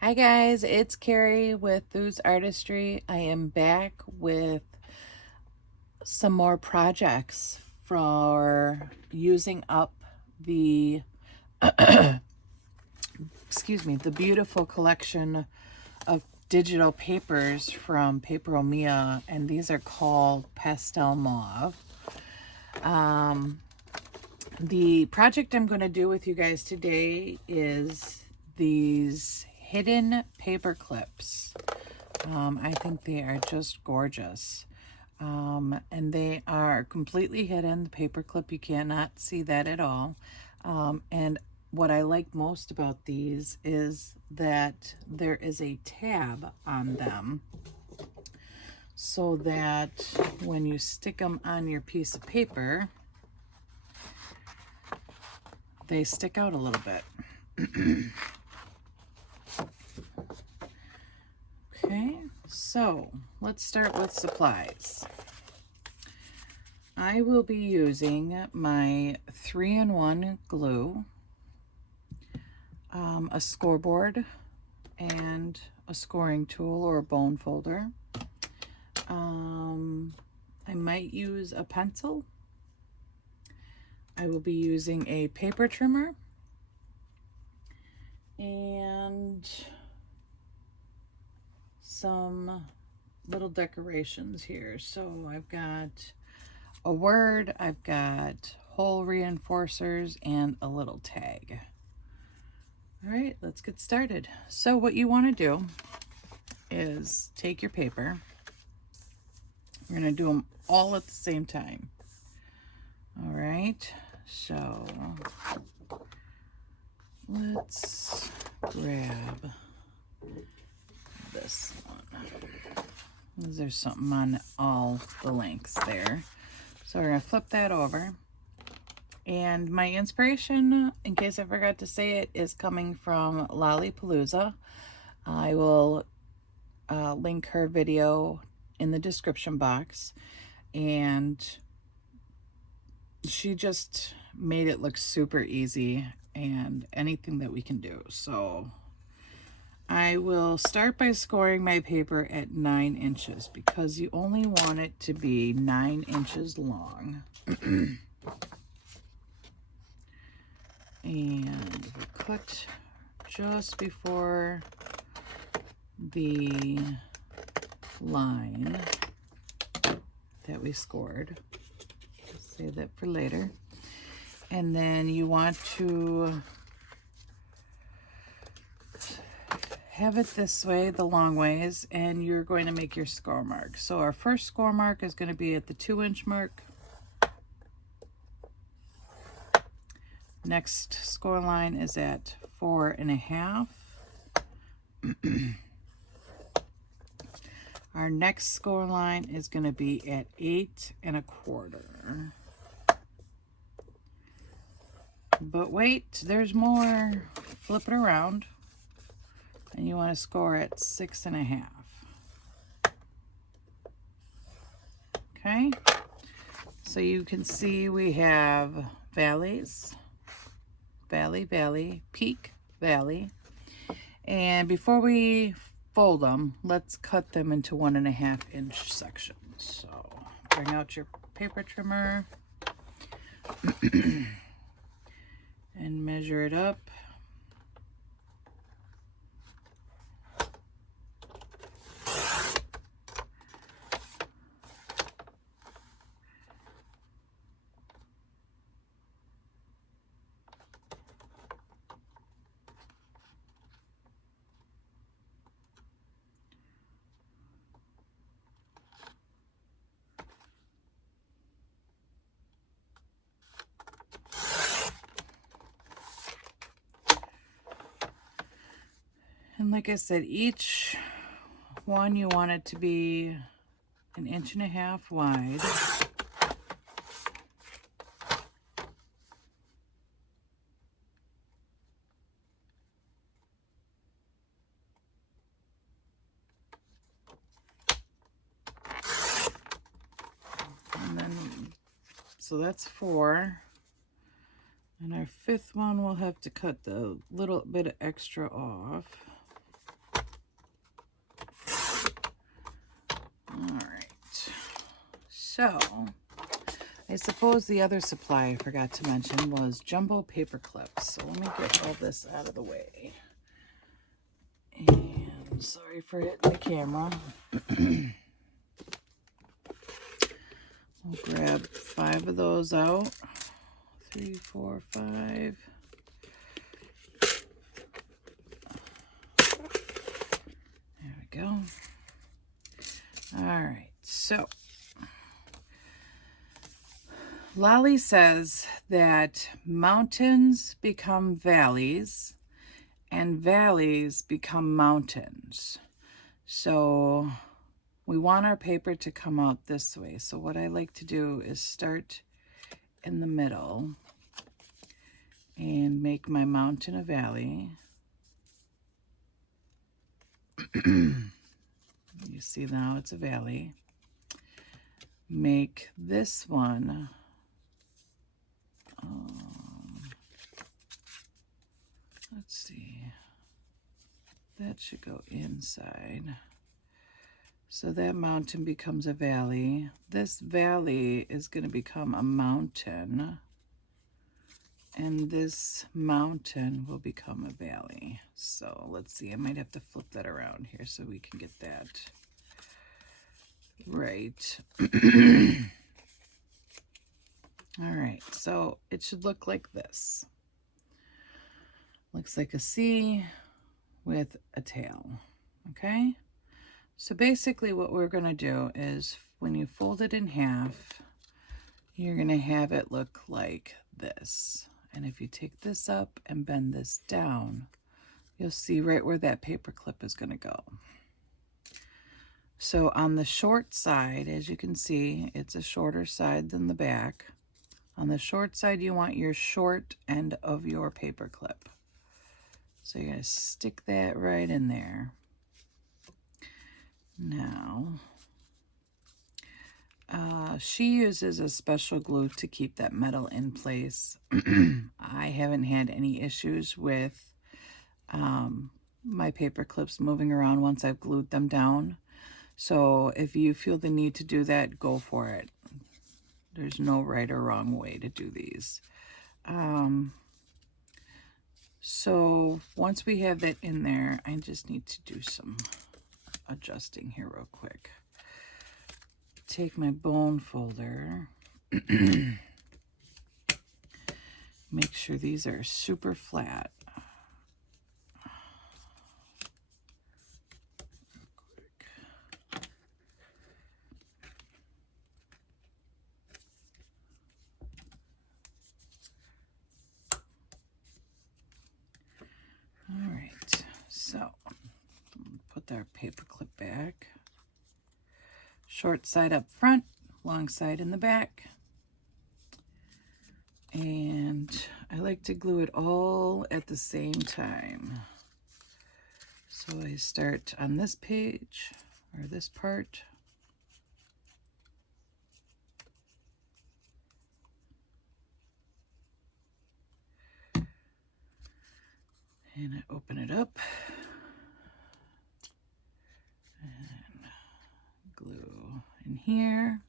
Hi guys, it's Carrie with Who's Artistry. I am back with some more projects for using up the the beautiful collection of digital papers from Paper Mia, and these are called Pastel Mauve. The project I'm going to do with you guys today is these hidden paper clips. I think they are just gorgeous. And they are completely hidden. The paper clip, you cannot see that at all. And what I like most about these is that there is a tab on them so that when you stick them on your piece of paper, they stick out a little bit. Okay, so let's start with supplies. I will be using my 3-in-1 glue, a scoreboard, and a scoring tool or a bone folder. I might use a pencil. I will be using a paper trimmer and some little decorations here. So I've got a word, I've got hole reinforcers, and a little tag. All right, let's get started. So what you want to do is take your paper. You're going to do them all at the same time. All right, so let's grab this one. There's something on all the links there. So we're going to flip that over. And my inspiration, in case I forgot to say it, is coming from Lollapalooza. I will link her video in the description box. And she just made it look super easy and anything that we can do. So I will start by scoring my paper at 9 inches because you only want it to be 9 inches long. And we'll cut just before the line that we scored. Save that for later. And then you want to have it this way, the long ways, and you're going to make your score mark. So our first score mark is going to be at the 2-inch mark. Next score line is at 4.5. Our next score line is going to be at 8.25. But wait, there's more. Flip it around. And you want to score at 6.5. Okay? So you can see we have valleys, valley, valley, peak, valley. And before we fold them, let's cut them into 1.5-inch sections. So bring out your paper trimmer and measure it up. And like I said, each one you want it to be 1.5 inches wide. And then, so that's 4. And our 5th one, we'll have to cut the little bit of extra off. All right. So, I suppose the other supply I forgot to mention was jumbo paper clips. So let me get all this out of the way. And sorry for hitting the camera. I'll grab 5 of those out. 3, 4, 5. There we go. All right, so Lolly says that mountains become valleys and valleys become mountains. So we want our paper to come out this way. So what I like to do is start in the middle and make my mountain a valley. You see now it's a valley. Make this one let's see, that should go inside. So that mountain becomes a valley. This valley is going to become a mountain. And this mountain will become a valley. So let's see, I might have to flip that around here so we can get that right. All right, so it should look like this. Looks like a C with a tail, okay? So basically what we're gonna do is when you fold it in half, you're gonna have it look like this. And if you take this up and bend this down, you'll see right where that paper clip is gonna go. So on the short side, as you can see, it's a shorter side than the back. On the short side, you want your short end of your paper clip. So you're gonna stick that right in there. Now, she uses a special glue to keep that metal in place. I haven't had any issues with my paper clips moving around once I've glued them down. So if you feel the need to do that, go for it. There's no right or wrong way to do these. So once we have that in there, I just need to do some adjusting here real quick. Take my bone folder. Make sure these are super flat. All right, so put our paper clip back. Short side up front, long side in the back. And I like to glue it all at the same time. So I start on this page, or this part. And I open it up. And glue in here.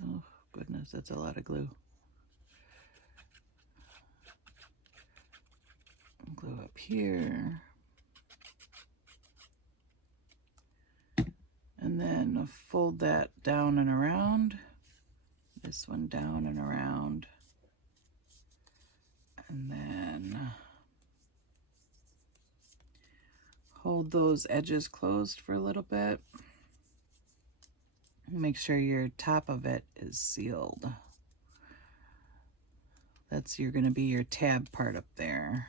Oh, goodness, that's a lot of glue. Glue up here. And then fold that down and around. This one down and around. And then hold those edges closed for a little bit. Make sure your top of it is sealed. That's going to be your tab part up there.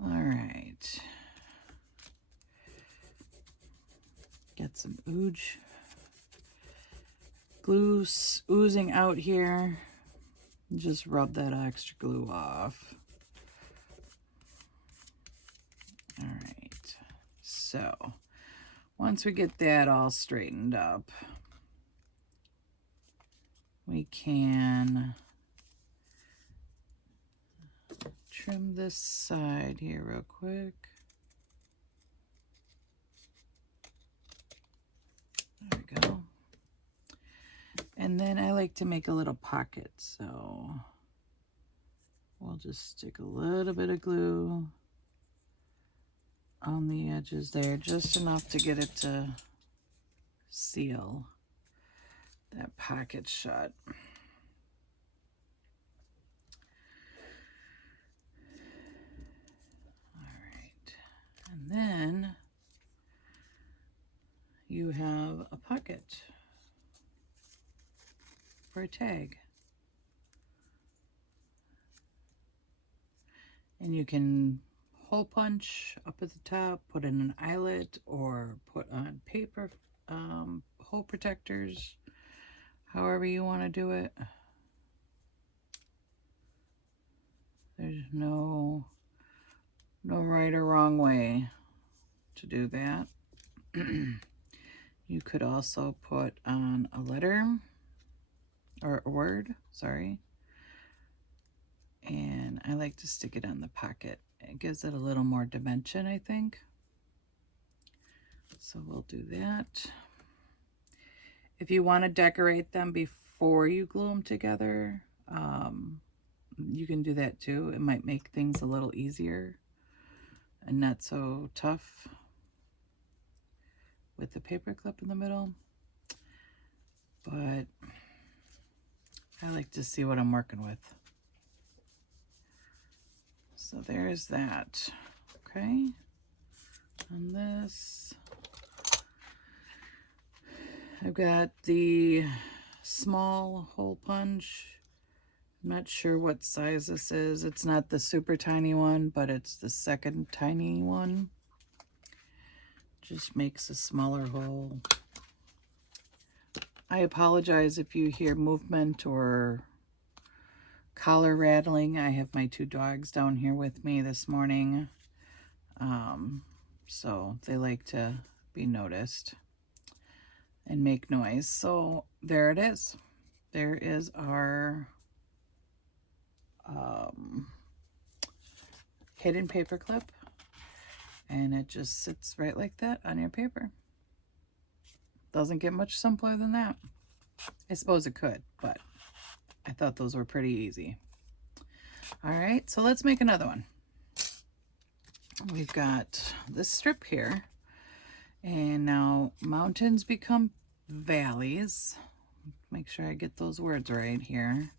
All right. Get some ooge. Glue oozing out here. Just rub that extra glue off. All right. So once we get that all straightened up, we can trim this side here real quick. And then I like to make a little pocket, so we'll just stick a little bit of glue on the edges there, just enough to get it to seal that pocket shut. All right, and then you have a pocket for a tag. And you can hole punch up at the top, put in an eyelet, or put on paper hole protectors, however you want to do it. There's no right or wrong way to do that. You could also put on a letter or a word, sorry. And I like to stick it on the pocket. It gives it a little more dimension, I think. So we'll do that. If you want to decorate them before you glue them together, you can do that too. It might make things a little easier and not so tough with the paper clip in the middle. But I like to see what I'm working with. So there's that. Okay. On this, I've got the small hole punch. I'm not sure what size this is. It's not the super tiny one, but it's the second tiny one. Just makes a smaller hole. I apologize if you hear movement or collar rattling. I have my two dogs down here with me this morning. So they like to be noticed and make noise. So there it is. There is our hidden paper clip, and it just sits right like that on your paper. Doesn't get much simpler than that. I suppose it could, but I thought those were pretty easy. All right, so let's make another one. We've got this strip here, and now mountains become valleys. Make sure I get those words right here.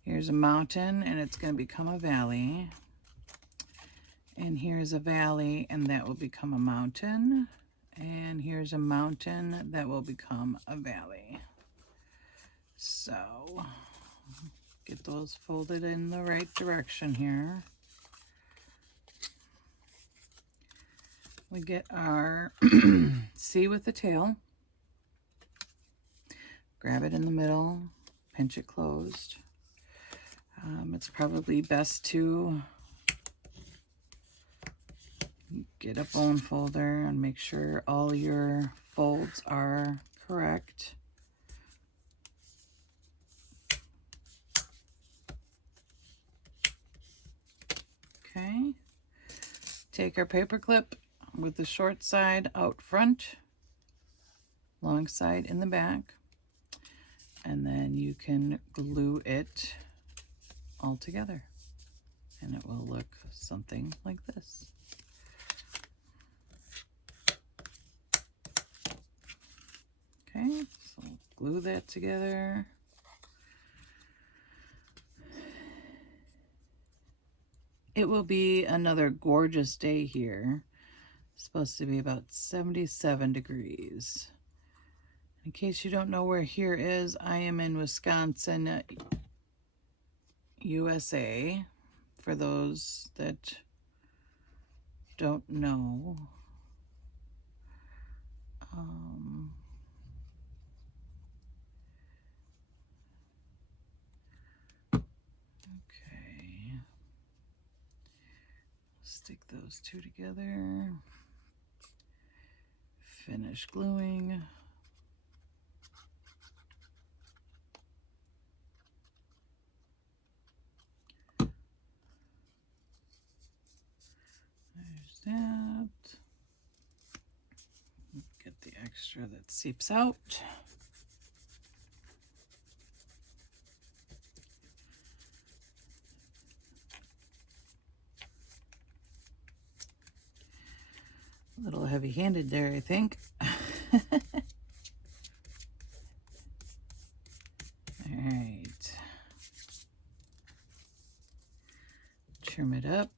Here's a mountain, and it's going to become a valley. And here's a valley, and that will become a mountain. And here's a mountain that will become a valley. So get those folded in the right direction here. We get our C with the tail. Grab it in the middle, pinch it closed. It's probably best to get a bone folder and make sure all your folds are correct. Okay. Take our paper clip with the short side out front, long side in the back, and then you can glue it all together, and it will look something like this. Okay, so glue that together. It will be another gorgeous day here. It's supposed to be about 77 degrees. In case you don't know where here is, I am in Wisconsin, USA. For those that don't know. Okay. Stick those two together. Finish gluing. There's that. Get the extra that seeps out. A little heavy-handed there, I think. All right. Trim it up.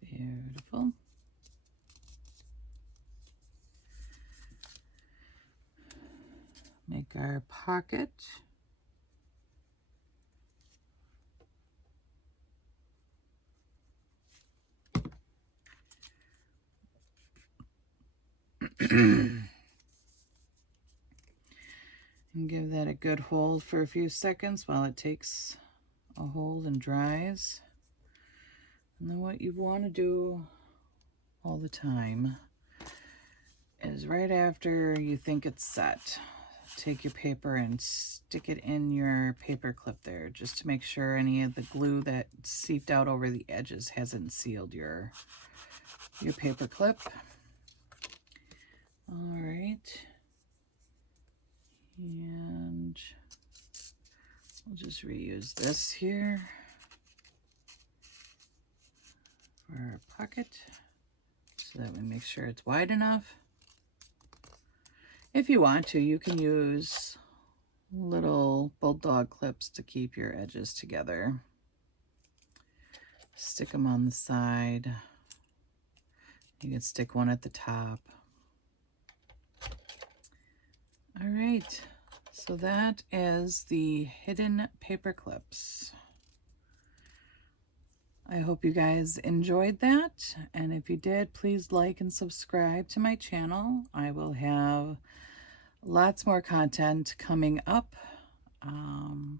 Beautiful. Make our pocket. And give that a good hold for a few seconds while it takes a hold and dries. And then what you want to do all the time is right after you think it's set, take your paper and stick it in your paper clip there, just to make sure any of the glue that seeped out over the edges hasn't sealed your paper clip. All right. And we'll just reuse this here for our pocket so that we make sure it's wide enough. If you want to, you can use little bulldog clips to keep your edges together. Stick them on the side. You can stick one at the top. All right, so that is the hidden paper clips. I hope you guys enjoyed that, and if you did, please like and subscribe to my channel. I will have lots more content coming up. I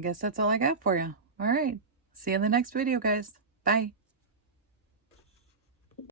guess that's all I got for you. All right, see you in the next video, guys. Bye.